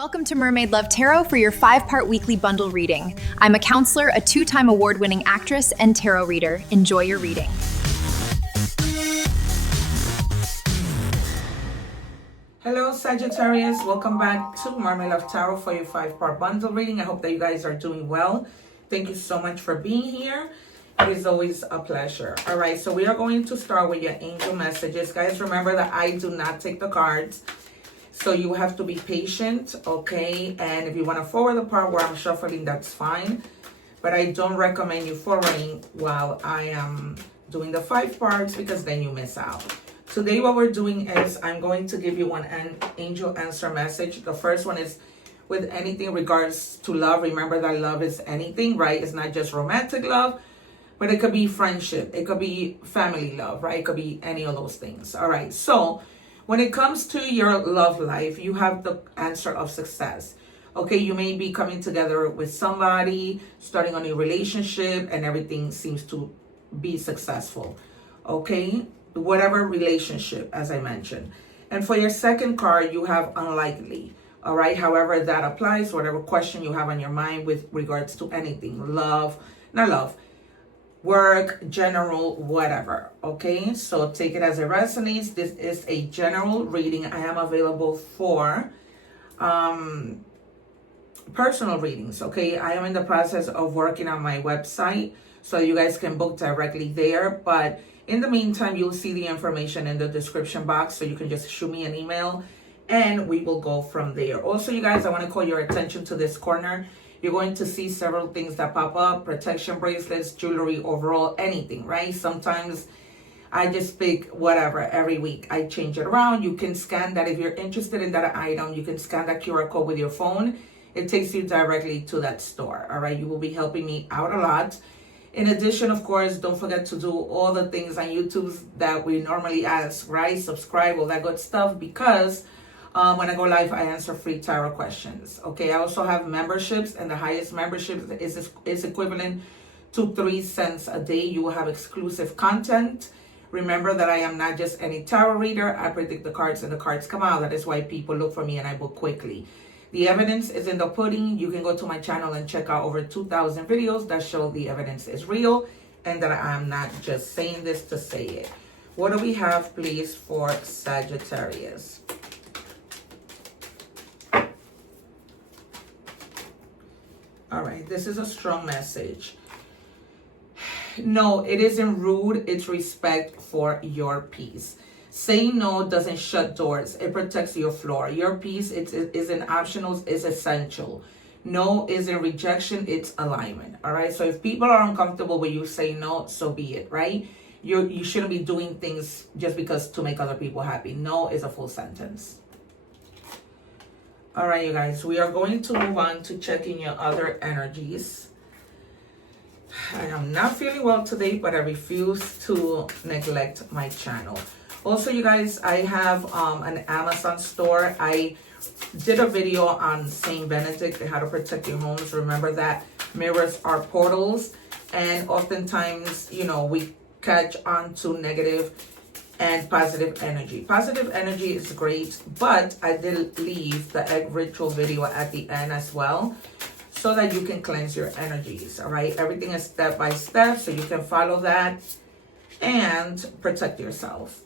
Welcome to Mermaid Love Tarot for your 5-part weekly bundle reading. I'm a counselor, a 2-time award-winning actress, and tarot reader. Enjoy your reading. Hello Sagittarius, welcome back to Mermaid Love Tarot for your 5-part bundle reading. I hope that you guys are doing well. Thank you so much for being here. It is always a pleasure. All right, so we are going to start with your angel messages. Guys, remember that I do not take the cards. So you have to be patient, okay? And if you want to forward the part where I'm shuffling, that's fine. But I don't recommend you forwarding while I am doing the 5 parts because then you miss out. Today what we're doing is I'm going to give you one angel answer message. The first one is with anything in regards to love. Remember that love is anything, right? It's not just romantic love, but it could be friendship. It could be family love, right? It could be any of those things. All right, so when it comes to your love life, you have the answer of success. Okay, you may be coming together with somebody, starting a new relationship, and everything seems to be successful. Okay, whatever relationship, as I mentioned. And for your second card, you have unlikely. All right, however that applies, whatever question you have on your mind with regards to anything, love, not love, work, general, whatever. Okay, so take it as it resonates. This is a general reading. I am available for personal readings. Okay, I am in the process of working on my website, so you guys can book directly there. But in the meantime, you'll see the information in the description box, so you can just shoot me an email and we will go from there. Also, you guys, I want to call your attention to this corner. You're going to see several things that pop up: protection bracelets, jewelry, overall, anything, right? Sometimes I just pick whatever every week. I change it around. You can scan that if you're interested in that item. You can scan that QR code with your phone. It takes you directly to that store, all right? You will be helping me out a lot. In addition, of course, don't forget to do all the things on YouTube that we normally ask, right? Subscribe, all that good stuff, because when I go live, I answer free tarot questions. Okay, I also have memberships, and the highest membership is equivalent to 3 cents a day. You will have exclusive content. Remember that I am not just any tarot reader. I predict the cards and the cards come out. That is why people look for me and I book quickly. The evidence is in the pudding. You can go to my channel and check out over 2,000 videos that show the evidence is real and that I am not just saying this to say it. What do we have, please, for Sagittarius? All right, this is a strong message. No, it isn't rude. It's respect for your peace. Saying no doesn't shut doors. It protects your floor. Your peace isn't optional. It's essential. No isn't rejection. It's alignment. All right. So if people are uncomfortable with you saying no, so be it. Right. You shouldn't be doing things just because to make other people happy. No is a full sentence. All right, you guys, we are going to move on to checking your other energies. I am not feeling well today, but I refuse to neglect my channel. Also, you guys, I have an Amazon store. I did a video on Saint Benedict and how to protect your homes. Remember that mirrors are portals, and oftentimes, you know, we catch on to negative and positive energy. Positive energy is great, but I did leave the egg ritual video at the end as well, so that you can cleanse your energies. All right, everything is step by step, so you can follow that and protect yourself.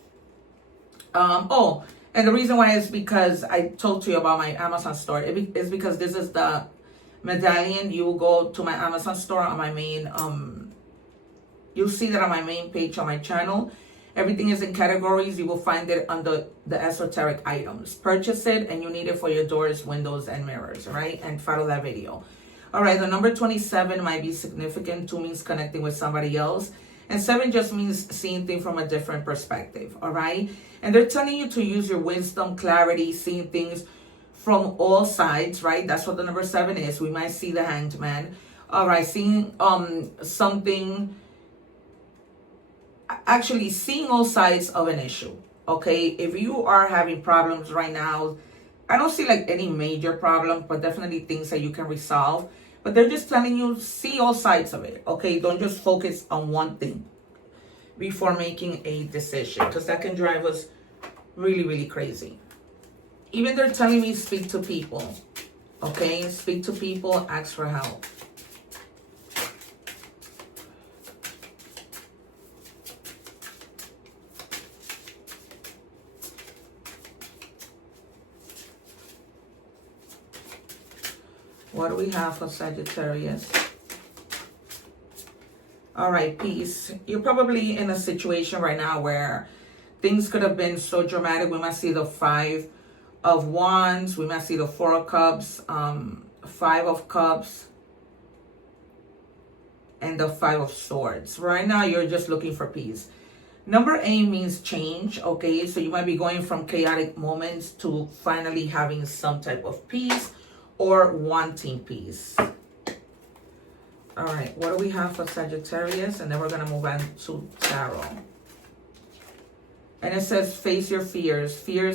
Oh, and the reason why is because I told you about my Amazon store. It's because this is the medallion. You will go to my Amazon store on my main you'll see that on my main page on my channel. Everything is in categories. You will find it under the esoteric items. Purchase it, and you need it for your doors, windows, and mirrors, right? And follow that video. All right, the number 27 might be significant. 2 means connecting with somebody else. And 7 just means seeing things from a different perspective, all right? And they're telling you to use your wisdom, clarity, seeing things from all sides, right? That's what the number 7 is. We might see the Hanged Man. All right, seeing something... Actually seeing all sides of an issue. Okay, if you are having problems right now, I don't see like any major problem, but definitely things that you can resolve. But they're just telling you, see all sides of it. Okay, don't just focus on one thing before making a decision, because that can drive us really, really crazy. Even they're telling me speak to people. Okay, speak to people, ask for help. What do we have for Sagittarius? All right, peace. You're probably in a situation right now where things could have been so dramatic. We might see the 5 of Wands. We might see the 4 of Cups, 5 of Cups, and the 5 of Swords. Right now, you're just looking for peace. Number 8 means change, okay? So you might be going from chaotic moments to finally having some type of peace or wanting peace. All right, what do we have for Sagittarius? And then we're going to move on to Tarot. And it says, face your fears. Fear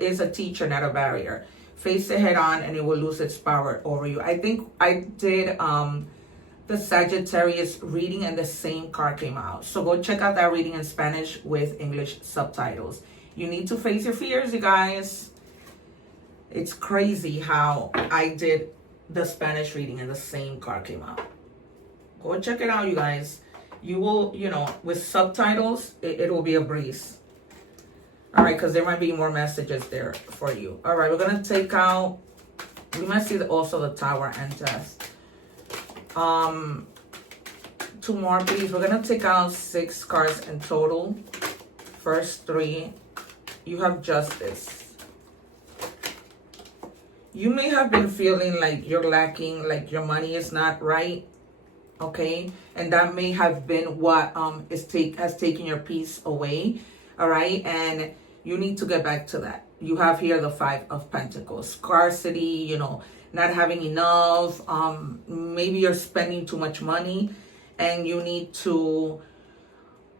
is a teacher, not a barrier. Face it head on and it will lose its power over you. I think I did the Sagittarius reading and the same card came out. So go check out that reading in Spanish with English subtitles. You need to face your fears, you guys. It's crazy how I did the Spanish reading and the same card came out. Go check it out, you guys. You will, you know, with subtitles, it will be a breeze. All right, because there might be more messages there for you. All right, we're going to take out, we might see also the Tower and Death. 2 more, please. We're going to take out 6 cards in total. First 3, you have Justice. You may have been feeling like you're lacking, like your money is not right, okay? And that may have been what has taken your peace away, all right? And you need to get back to that. You have here the 5 of Pentacles, scarcity, you know, not having enough. Maybe you're spending too much money and you need to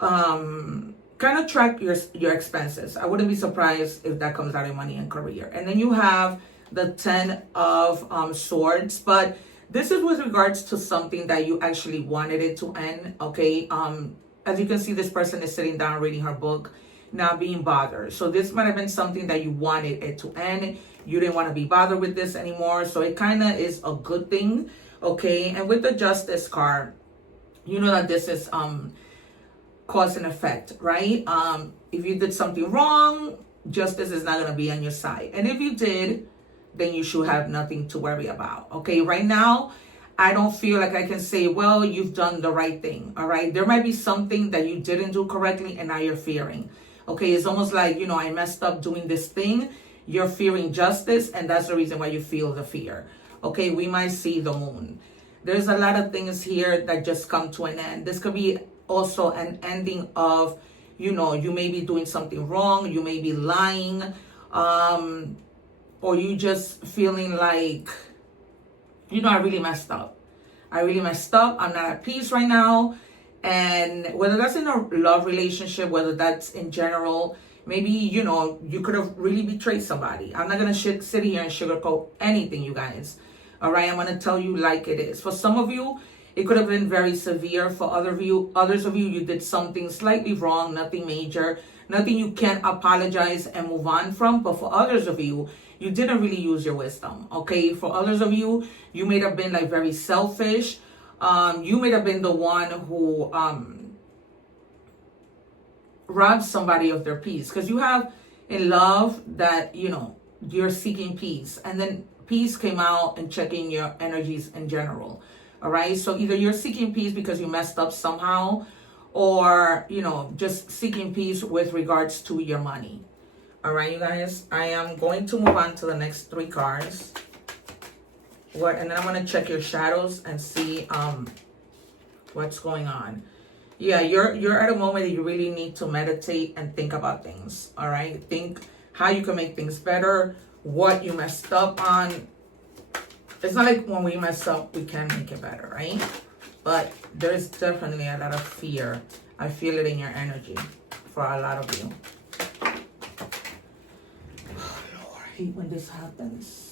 kind of track your expenses. I wouldn't be surprised if that comes out of money and career. And then you have the 10 of Swords, but this is with regards to something that you actually wanted it to end, okay? As you can see, this person is sitting down reading her book, not being bothered. So this might have been something that you wanted it to end. You didn't want to be bothered with this anymore. So it kind of is a good thing, okay? And with the Justice card, you know that this is cause and effect, right? If you did something wrong, justice is not going to be on your side. And if you did, then you should have nothing to worry about. Okay, right now, I don't feel like I can say, well, you've done the right thing. All right, there might be something that you didn't do correctly and now you're fearing. Okay, it's almost like, you know, I messed up doing this thing. You're fearing justice, and that's the reason why you feel the fear. Okay, we might see the Moon. There's a lot of things here that just come to an end. This could be also an ending of, you know, you may be doing something wrong. You may be lying. Or you just feeling like, you know, I really messed up. I'm not at peace right now. And whether that's in a love relationship, whether that's in general, maybe, you know, you could have really betrayed somebody. I'm not going to sit here and sugarcoat anything, you guys. All right, I'm going to tell you like it is. For some of you, it could have been very severe. For others of you, you did something slightly wrong, nothing major, nothing you can't apologize and move on from. But for others of you, you didn't really use your wisdom, okay? For others of you, you may have been like very selfish. You may have been the one who robbed somebody of their peace. Because you have in love that, you know, you're seeking peace. And then peace came out and checking your energies in general, all right? So either you're seeking peace because you messed up somehow, or, you know, just seeking peace with regards to your money. All right, you guys, I am going to move on to the next 3 cards. And then I'm going to check your shadows and see what's going on. Yeah, you're at a moment that you really need to meditate and think about things. All right, think how you can make things better, what you messed up on. It's not like when we mess up, we can make it better, right? But there's definitely a lot of fear. I feel it in your energy for a lot of you. I hate when this happens.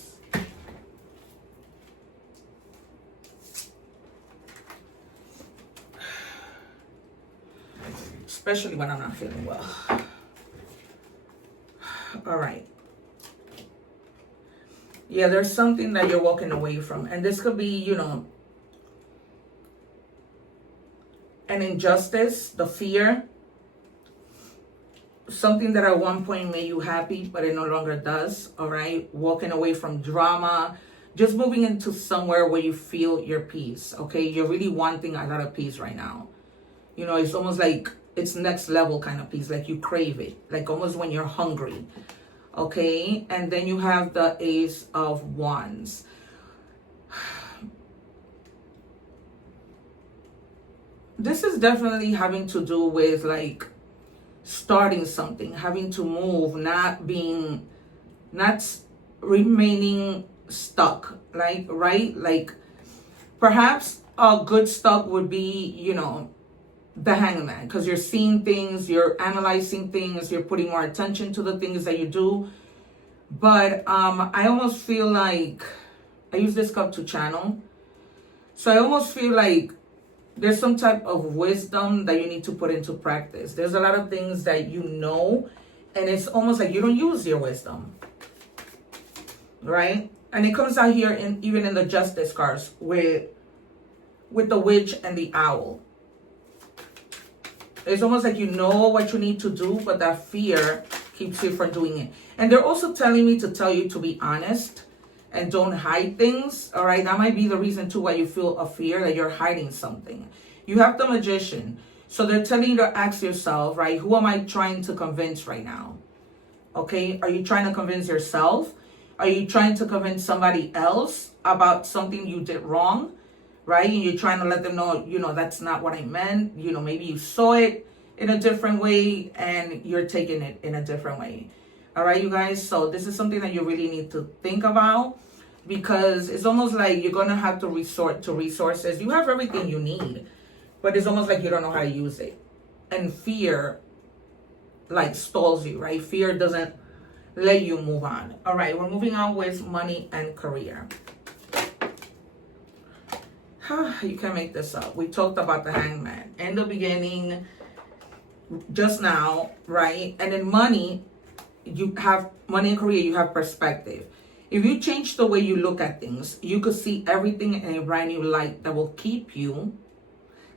Especially when I'm not feeling well. All right. Yeah, there's something that you're walking away from. And this could be, you know, an injustice, the fear, something that at one point made you happy, but it no longer does, all right? Walking away from drama, just moving into somewhere where you feel your peace, okay? You're really wanting a lot of peace right now. You know, it's almost like it's next level kind of peace, like you crave it, like almost when you're hungry, okay? And then you have the Ace of Wands. This is definitely having to do with like starting something, having to move, not remaining stuck, like, right? Like perhaps a good stuck would be, you know, the Hangman, because you're seeing things, you're analyzing things, you're putting more attention to the things that you do. But I almost feel like I use this cup to channel, so I almost feel like there's some type of wisdom that you need to put into practice. There's a lot of things that you know, and it's almost like you don't use your wisdom, right? And it comes out here even in the Justice cards with the Witch and the Owl. It's almost like you know what you need to do, but that fear keeps you from doing it. And they're also telling me to tell you to be honest and don't hide things, all right? That might be the reason too why you feel a fear, that you're hiding something. You have the Magician. So they're telling you to ask yourself, right, who am I trying to convince right now? Okay, are you trying to convince yourself? Are you trying to convince somebody else about something you did wrong, right? And you're trying to let them know, you know, that's not what I meant. You know, maybe you saw it in a different way and you're taking it in a different way. All right, you guys. So this is something that you really need to think about, because it's almost like you're going to have to resort to resources. You have everything you need, but it's almost like you don't know how to use it. And fear like stalls you, right? Fear doesn't let you move on. All right, we're moving on with money and career. You can make this up. We talked about the Hangman in the beginning just now, right? And in money, you have money and career, you have perspective. If you change the way you look at things, you could see everything in a brand new light that will keep you,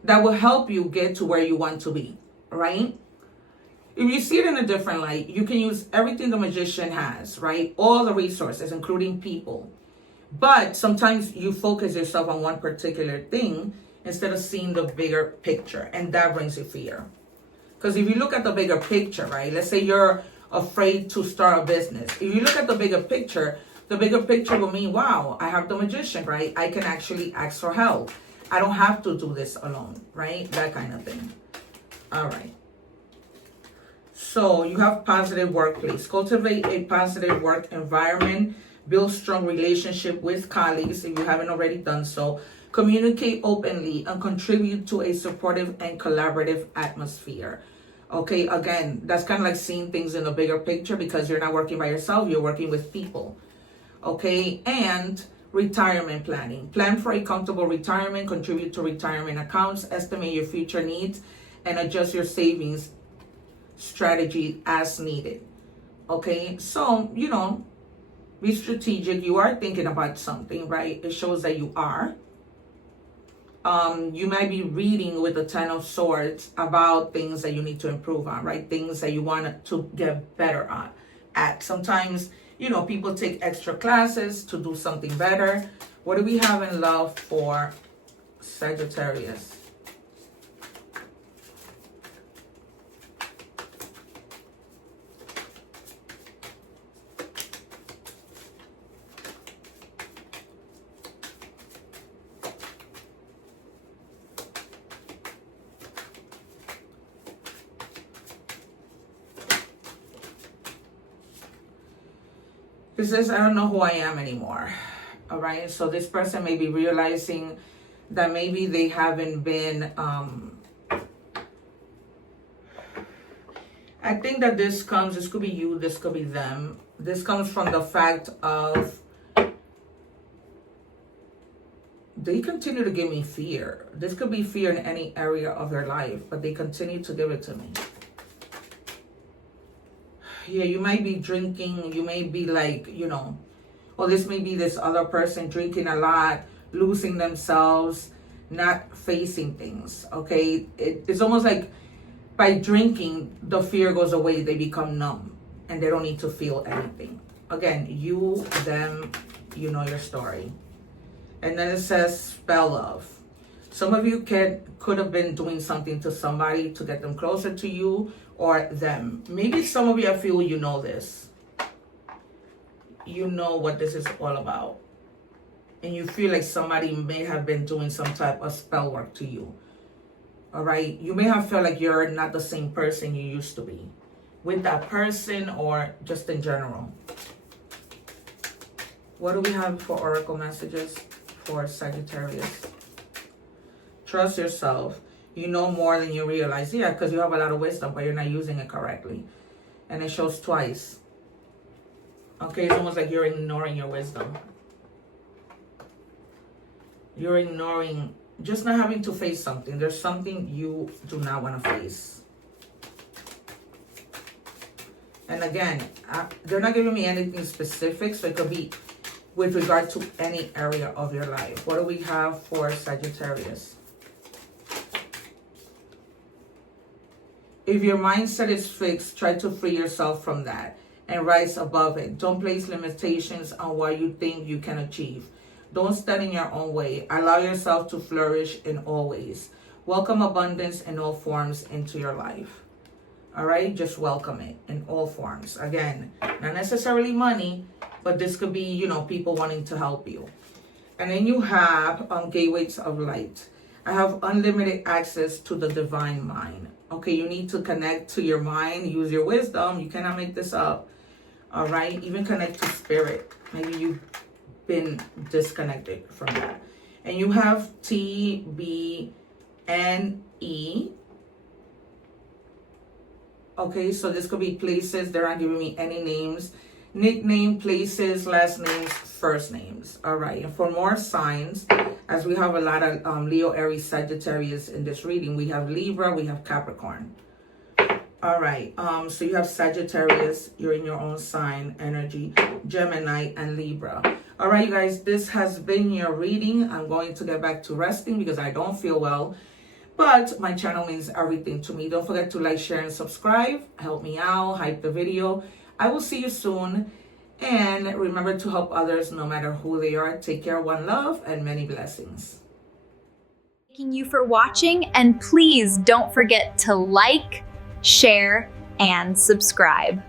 that will help you get to where you want to be, right? If you see it in a different light, you can use everything the Magician has, right? All the resources, including people. But sometimes you focus yourself on one particular thing instead of seeing the bigger picture, and that brings you fear. Because if you look at the bigger picture, right? Let's say you're afraid to start a business. If you look at the bigger picture will mean, wow, I have the Magician, right? I can actually ask for help. I don't have to do this alone, right? That kind of thing. All right. So you have positive workplace. Cultivate a positive work environment. Build strong relationship with colleagues if you haven't already done so. Communicate openly and contribute to a supportive and collaborative atmosphere. Okay, again, that's kind of like seeing things in a bigger picture, because you're not working by yourself, you're working with people. Okay, and retirement planning. Plan for a comfortable retirement, contribute to retirement accounts, estimate your future needs, and adjust your savings strategy as needed. Okay, so, you know, be strategic. You are thinking about something, right? It shows that you are. You might be reading with the Ten of Swords about things that you need to improve on, right? Things that you want to get better at. Sometimes, you know, people take extra classes to do something better. What do we have in love for Sagittarius? It says, I don't know who I am anymore. All right. So this person may be realizing that maybe they haven't been, I think that this could be you, this could be them. This comes from the fact of they continue to give me fear. This could be fear in any area of their life, but they continue to give it to me. Yeah, you might be drinking, you may be like, you know, or this may be this other person drinking a lot, losing themselves, not facing things, okay? It's almost like by drinking, the fear goes away, they become numb, and they don't need to feel anything. Again, you, them, you know your story. And then it says spell love. Some of you could have been doing something to somebody to get them closer to you or them. Maybe some of you, I feel you know this. You know what this is all about. And you feel like somebody may have been doing some type of spell work to you. All right? You may have felt like you're not the same person you used to be with that person or just in general. What do we have for oracle messages for Sagittarius? Trust yourself. You know more than you realize. Yeah, because you have a lot of wisdom, but you're not using it correctly. And it shows twice. Okay, it's almost like you're ignoring your wisdom. You're ignoring, just not having to face something. There's something you do not want to face. And again, they're not giving me anything specific, so it could be with regard to any area of your life. What do we have for Sagittarius? If your mindset is fixed, try to free yourself from that and rise above it. Don't place limitations on what you think you can achieve. Don't stand in your own way. Allow yourself to flourish in all ways. Welcome abundance in all forms into your life. All right? Just welcome it in all forms. Again, not necessarily money, but this could be, you know, people wanting to help you. And then you have gateways of light. I have unlimited access to the divine mind. Okay, you need to connect to your mind, use your wisdom. You cannot make this up. All right, even connect to spirit. Maybe you've been disconnected from that. And you have TBNE. Okay, so this could be places. They're not giving me any names. Nickname, places, last names, first names. All right, and for more signs, as we have a lot of Leo, Aries, Sagittarius in this reading, we have Libra, we have Capricorn. All right, so you have Sagittarius, you're in your own sign, energy, Gemini, and Libra. All right, you guys, this has been your reading. I'm going to get back to resting because I don't feel well, but my channel means everything to me. Don't forget to like, share, and subscribe. Help me out, hype the video. I will see you soon. And remember to help others no matter who they are. Take care, one love, and many blessings. Thanking you for watching, and please don't forget to like, share, and subscribe.